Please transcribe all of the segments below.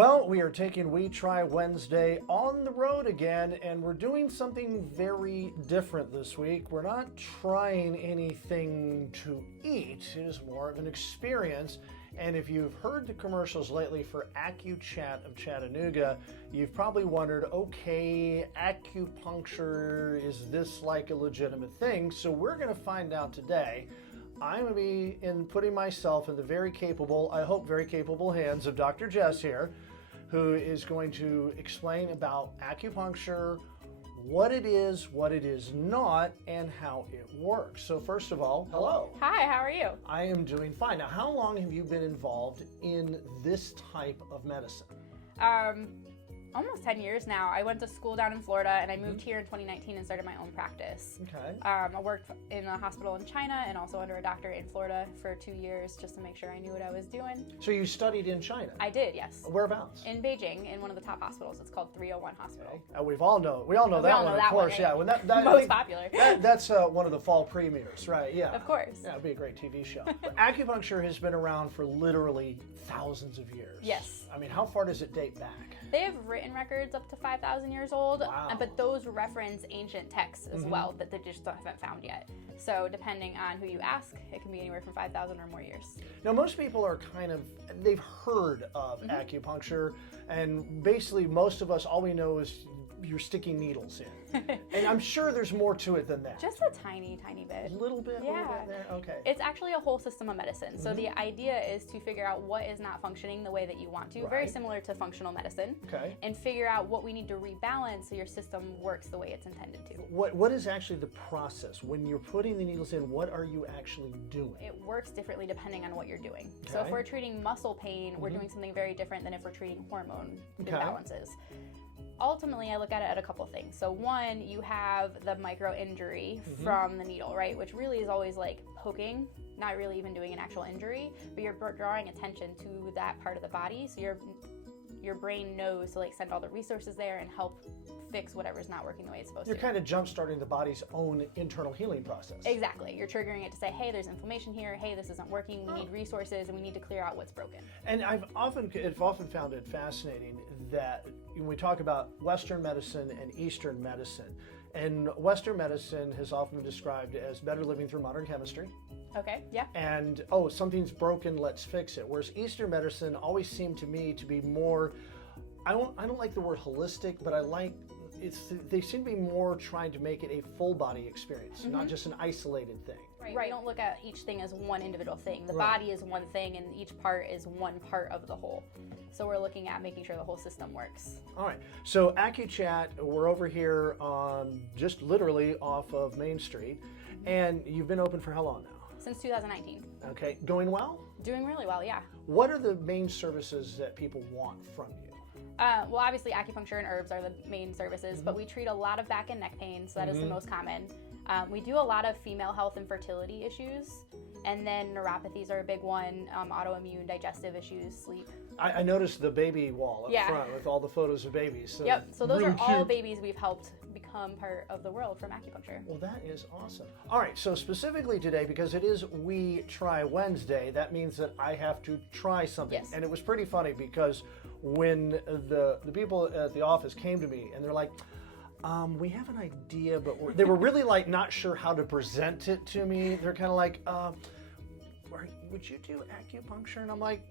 Well, we are taking We Try Wednesday on the road again, and we're doing something very different this week. We're not trying anything to eat, it is more of an experience. And if you've heard the commercials lately for Acu Chatt of Chattanooga, you've probably wondered, okay, acupuncture, is this like a legitimate thing? So we're going to find out today. I'm going to be putting myself in the very capable, I hope very capable hands of Dr. Jes here, who is going to explain about acupuncture, what it is not, and how it works. So first of all, hello. Hi, how are you? I am doing fine. Now, how long have you been involved in this type of medicine? Almost 10 years now. I went to school down in Florida and I moved here in 2019 and started my own practice. Okay. I worked in a hospital in China and also under a doctor in Florida for 2 years just to make sure I knew what I was doing. So you studied in China? I did, yes. Whereabouts? In Beijing, in one of the top hospitals. It's called 301 Hospital. Okay. We all know that one, of course. Right? Yeah, when that most popular. That's one of the fall premieres, right? Yeah. Of course. Yeah, it'd be a great TV show. Acupuncture has been around for literally thousands of years. Yes. I mean, how far does it date back? They have written records up to 5,000 years old, Wow. But those reference ancient texts as well that they just haven't found yet. So depending on who you ask, it can be anywhere from 5,000 or more years. Now, most people are they've heard of acupuncture, and basically most of us, all we know is you're sticking needles in. And I'm sure there's more to it than that. Just a tiny, tiny bit. A little bit Yeah. there? Okay. It's actually a whole system of medicine. So the idea is to figure out what is not functioning the way that you want to, very Right. similar to functional medicine, Okay. and figure out what we need to rebalance so your system works the way it's intended to. What is actually the process? When you're putting the needles in, what are you actually doing? It works differently depending on what you're doing. So if Okay. we're treating muscle pain, we're doing something very different than if we're treating hormone Okay. imbalances. Ultimately, I look at it at a couple things. So one, you have the micro injury from the needle, right? Which really is always like poking, not really even doing an actual injury, but you're drawing attention to that part of the body. So your brain knows to like send all the resources there and help fix whatever's not working the way it's supposed You're to. kind of jump-starting the body's own internal healing process. Exactly. You're triggering it to say, hey, there's inflammation here. Hey, this isn't working. We need resources and we need to clear out what's broken. And I've often found it fascinating that when we talk about Western medicine and Eastern medicine, and Western medicine has often been described as better living through modern chemistry. Okay, yeah. And, something's broken, let's fix it. Whereas Eastern medicine always seemed to me to be more, I don't like the word holistic, but they seem to be more trying to make it a full body experience, not just an isolated thing. Right. We don't look at each thing as one individual thing. The Right. body is one thing and each part is one part of the whole. So we're looking at making sure the whole system works. All right, so Acu Chatt, we're over here on just literally off of Main Street, and you've been open for how long now? Since 2019. Okay, going well? Doing really well, yeah. What are the main services that people want from you? Well, obviously acupuncture and herbs are the main services, but we treat a lot of back and neck pain, so that is the most common. We do a lot of female health and fertility issues, and then neuropathies are a big one, autoimmune, digestive issues, sleep. I noticed the baby wall up Yeah. front with all the photos of babies. So Yep, so those really are all cute. babies we've helped become part of the world from acupuncture. Well, that is awesome. All right, so specifically today, because it is We Try Wednesday, that means that I have to try something. Yes. And it was pretty funny because when the people at the office came to me and they're like, we have an idea, but they were really like not sure how to present it to me. They're kind of like, would you do acupuncture? And I'm like,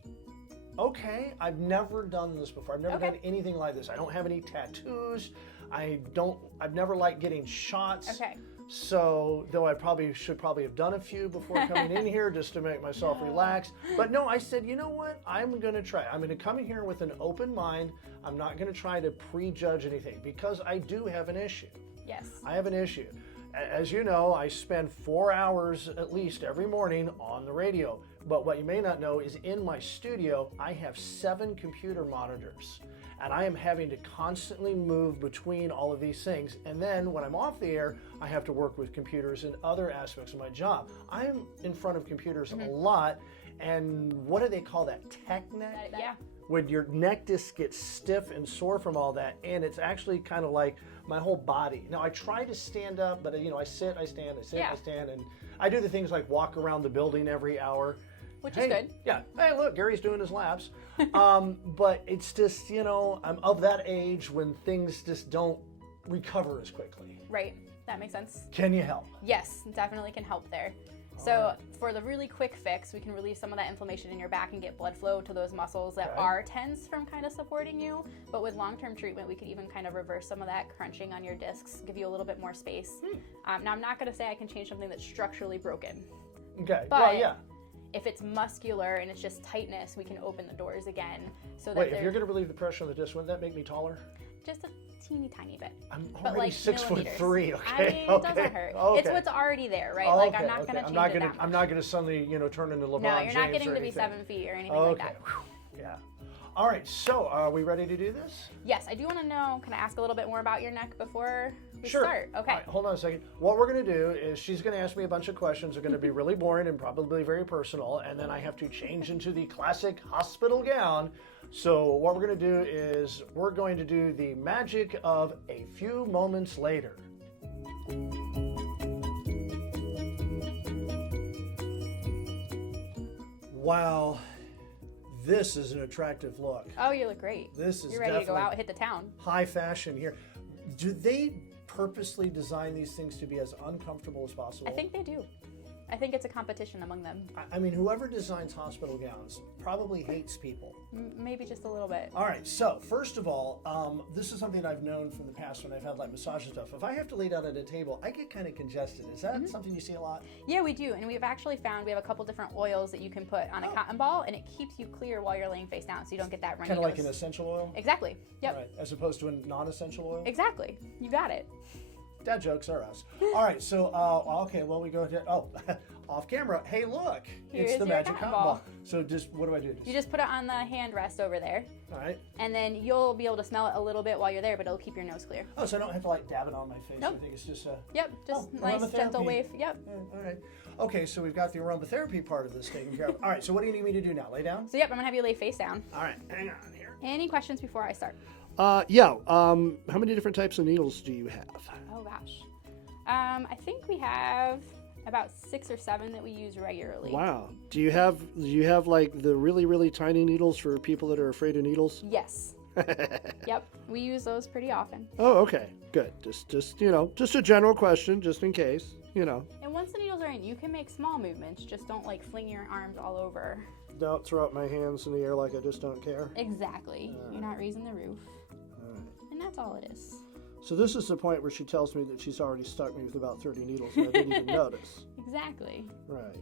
okay, I've never done this before. I've never Okay. done anything like this. I don't have any tattoos. I've never liked getting shots. Okay. So, though I should have done a few before coming in here just to make myself relax. But no, I said, you know what? I'm going to try. I'm going to come in here with an open mind. I'm not going to try to prejudge anything because I do have an issue. Yes. I have an issue. As you know, I spend 4 hours at least every morning on the radio. But what you may not know is in my studio, I have 7 computer monitors. And I am having to constantly move between all of these things. And then when I'm off the air, I have to work with computers in other aspects of my job. I'm in front of computers a lot. And what do they call that? Tech neck? Yeah. When your neck just gets stiff and sore from all that, and it's actually kind of like my whole body. Now I try to stand up, but I sit, I stand, I sit, Yeah. I stand, and I do the things like walk around the building every hour. which hey, is good. Yeah. Hey, look, Gary's doing his laps. But it's just, I'm of that age when things just don't recover as quickly. Right. That makes sense. Can you help? Yes, definitely can help there. So for the really quick fix, we can relieve some of that inflammation in your back and get blood flow to those muscles that are tense from kind of supporting you. But with long-term treatment, we could even kind of reverse some of that crunching on your discs, give you a little bit more space. Now, I'm not going to say I can change something that's structurally broken. Okay. But well, yeah. if it's muscular and it's just tightness, we can open the doors again. So that Wait, if you're going to relieve the pressure on the disc, wouldn't that make me taller? just a teeny tiny bit. I'm but already like 6'3". Okay. I mean, it doesn't hurt. Okay. It's what's already there, right? Oh, like okay, I'm not gonna change I'm it that much. I'm not gonna suddenly, turn into LeBron James. No, you're not getting or to be anything. 7 feet or anything like that. Whew. Yeah. All right. So, are we ready to do this? Yes, I do want to know. Can I ask a little bit more about your neck before we Sure. start? Okay. All right, hold on a second. What we're going to do is she's going to ask me a bunch of questions. They're going to be really boring and probably very personal, and then I have to change into the classic hospital gown. So what we're going to do is we're going to do the magic of a few moments later. Wow, this is an attractive look. Oh, you look great. This is You're ready to go definitely out, hit the town. high fashion here. Do they purposely design these things to be as uncomfortable as possible? I think they do. I think it's a competition among them. I mean, whoever designs hospital gowns probably hates people. Maybe just a little bit. All right, so first of all, this is something I've known from the past when I've had like massage and stuff. If I have to lay down at a table, I get kind of congested. Is that something you see a lot? Yeah, we do. And we've actually found we have a couple different oils that you can put on a cotton ball, and it keeps you clear while you're laying face down, so you don't get that runny Kind of like nose. an essential oil? Exactly. Yep. Right, as opposed to a non-essential oil? Exactly. You got it. Dad jokes are us. All right, so, okay, well, we go to, off camera. Hey, look, it's Here's the your magic cotton cotton ball. ball. So just, what do I do? You just put it on the hand rest over there, All right. and then you'll be able to smell it a little bit while you're there, but it'll keep your nose clear. Oh, so I don't have to like dab it on my face. Nope. I think it's just Yep, just nice, aromatherapy. gentle wave. Yep. All right. Okay, so we've got the aromatherapy part of this taken care of. All right, so what do you need me to do now? Lay down? So, yep, I'm going to have you lay face down. All right, hang on here. Any questions before I start? How many different types of needles do you have? Oh, gosh. I think we have about 6 or 7 that we use regularly. Wow. Do you have like the really, really tiny needles for people that are afraid of needles? Yes. Yep, we use those pretty often. Oh, okay. Good. Just just a general question, just in case, And once the needles are in, you can make small movements. Just don't like fling your arms all over. Don't throw up my hands in the air like I just don't care. Exactly. You're not raising the roof. All right. And that's all it is. So this is the point where she tells me that she's already stuck me with about 30 needles and I didn't even notice. Exactly. Right.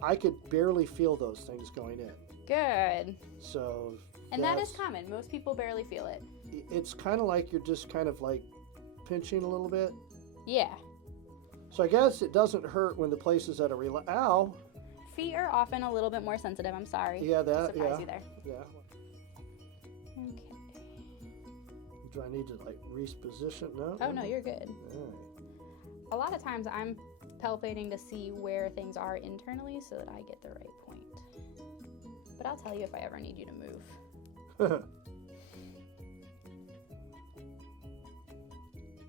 I could barely feel those things going in. Good. So. And that is common. Most people barely feel it. It's kind of like you're just kind of like pinching a little bit. Yeah. So I guess it doesn't hurt when the place is at a ow. Feet are often a little bit more sensitive. I'm sorry. Yeah, to that. surprise Yeah. you there. Yeah. Okay. Do I need to like reposition? No. Oh no, you're good. All right. A lot of times I'm palpating to see where things are internally so that I get the right point. But I'll tell you if I ever need you to move. Oh.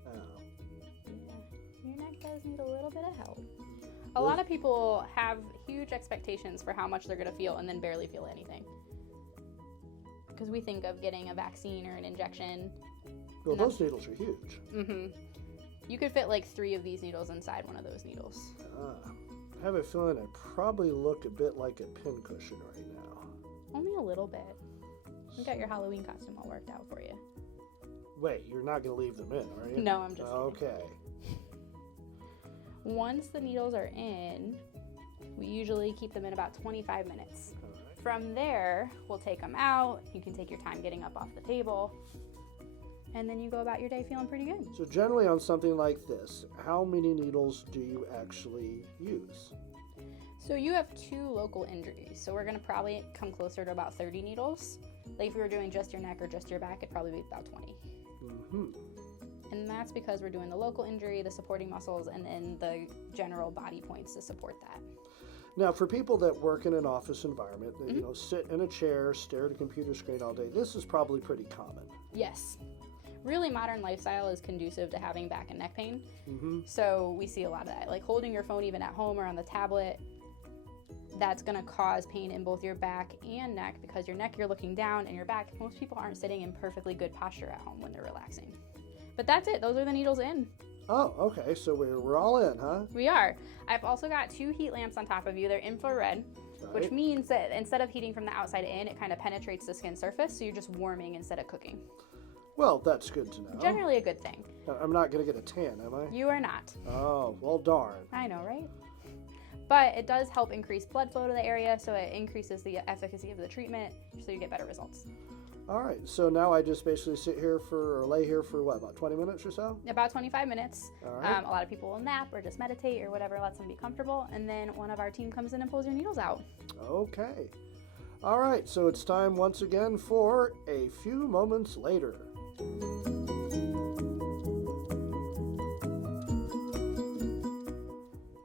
Yeah, your neck does need a little bit of help. A lot of people have huge expectations for how much they're going to feel and then barely feel anything. Because we think of getting a vaccine or an injection. Well, those needles are huge. Mm-hmm. You could fit like 3 of these needles inside one of those needles. I have a feeling I probably look a bit like a pincushion right now. Only a little bit. You got your Halloween costume all worked out for you. Wait, you're not going to leave them in, are you? No, I'm just Okay. Once the needles are in, we usually keep them in about 25 minutes. All right. From there, we'll take them out. You can take your time getting up off the table. And then you go about your day feeling pretty good. So generally on something like this, how many needles do you actually use? So you have 2 local injuries. So we're going to probably come closer to about 30 needles. Like if we were doing just your neck or just your back, it'd probably be about 20. Mm-hmm. And that's because we're doing the local injury, the supporting muscles, and then the general body points to support that. Now, for people that work in an office environment, that sit in a chair, stare at a computer screen all day, this is probably pretty common. Yes. Really modern lifestyle is conducive to having back and neck pain. Mm-hmm. So we see a lot of that. Like holding your phone even at home or on the tablet, that's going to cause pain in both your back and neck, because your neck, you're looking down, and your back, most people aren't sitting in perfectly good posture at home when they're relaxing. But that's it. Those are the needles in. Oh, okay. So we're all in, huh? We are. I've also got 2 heat lamps on top of you. They're infrared, which Right. means that instead of heating from the outside in, it kind of penetrates the skin surface, so you're just warming instead of cooking. Well, that's good to know. Generally a good thing. I'm not going to get a tan, am I? You are not. Oh, well, darn. I know, right? But it does help increase blood flow to the area, so it increases the efficacy of the treatment, so you get better results. All right. So now I just basically lay here for what, about 20 minutes or so? About 25 minutes. All right. A lot of people will nap or just meditate or whatever lets them be comfortable, and then one of our team comes in and pulls your needles out. Okay. All right. So it's time once again for A Few Moments Later.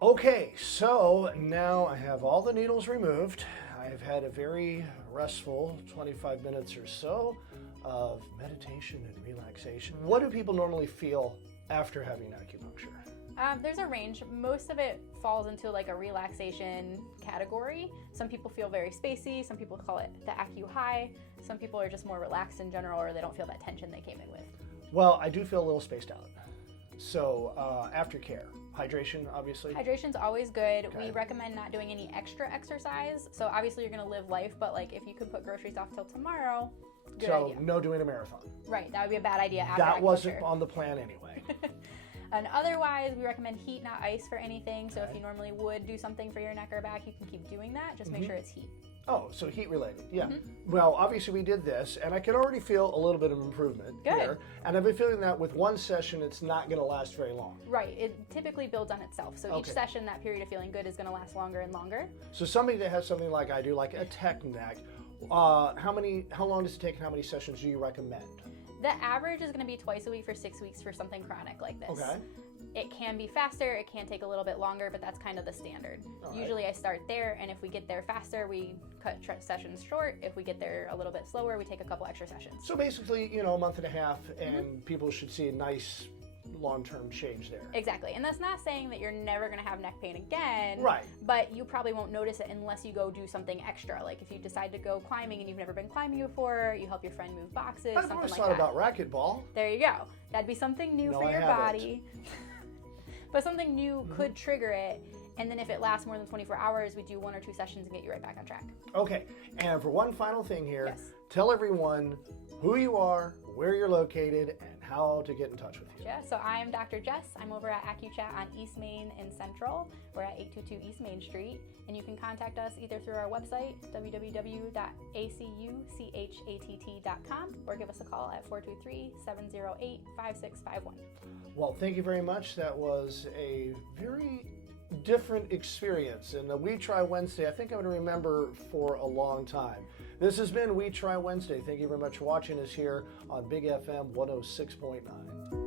Okay, so now I have all the needles removed. I've had a very restful 25 minutes or so of meditation and relaxation. What do people normally feel after having acupuncture? There's a range. Most of it falls into like a relaxation category. Some people feel very spacey. Some people call it the acu high. Some people are just more relaxed in general, or they don't feel that tension they came in with. Well, I do feel a little spaced out. So aftercare, hydration, obviously. Hydration's always good. Okay. We recommend not doing any extra exercise. So obviously you're gonna live life, but like if you could put groceries off till tomorrow, good So idea. no doing a marathon. Right, that would be a bad idea after That wasn't acupuncture. on the plan anyway. And otherwise, we recommend heat, not ice for anything. So if Okay. you normally would do something for your neck or back, you can keep doing that. Just make Mhm. sure it's heat. Oh, so heat related, yeah. Mm-hmm. Well, obviously we did this, and I can already feel a little bit of improvement Good. here. And I've been feeling that with one session, it's not going to last very long. Right, it typically builds on itself. So each Okay. session, that period of feeling good is going to last longer and longer. So somebody that has something like I do, like a tech neck, how long does it take and how many sessions do you recommend? The average is going to be twice a week for 6 weeks for something chronic like this. Okay. It can be faster, it can take a little bit longer, but that's kind of the standard. All right. Usually I start there, and if we get there faster, we cut sessions short. If we get there a little bit slower, we take a couple extra sessions. So basically, a month and a half, and people should see a nice long-term change there. Exactly, and that's not saying that you're never going to have neck pain again. Right. But you probably won't notice it unless you go do something extra. Like if you decide to go climbing and you've never been climbing before, you help your friend move boxes, I've something always like thought that. about racquetball. There you go. That'd be something new No, for I your haven't. body. But something new could trigger it, and then if it lasts more than 24 hours, we do 1 or 2 sessions and get you right back on track. Okay, and for one final thing here, Yes. tell everyone who you are, where you're located, and how to get in touch with you. Yeah, so I'm Dr. Jes. I'm over at Acu Chatt on East Main and Central. We're at 822 East Main Street, and you can contact us either through our website, www.acuchatt.com, or give us a call at 423-708-5651. Well, thank you very much. That was a very different experience, and a We Try Wednesday, I think I'm going to remember for a long time. This has been We Try Wednesday. Thank you very much for watching us here on Big FM 106.9.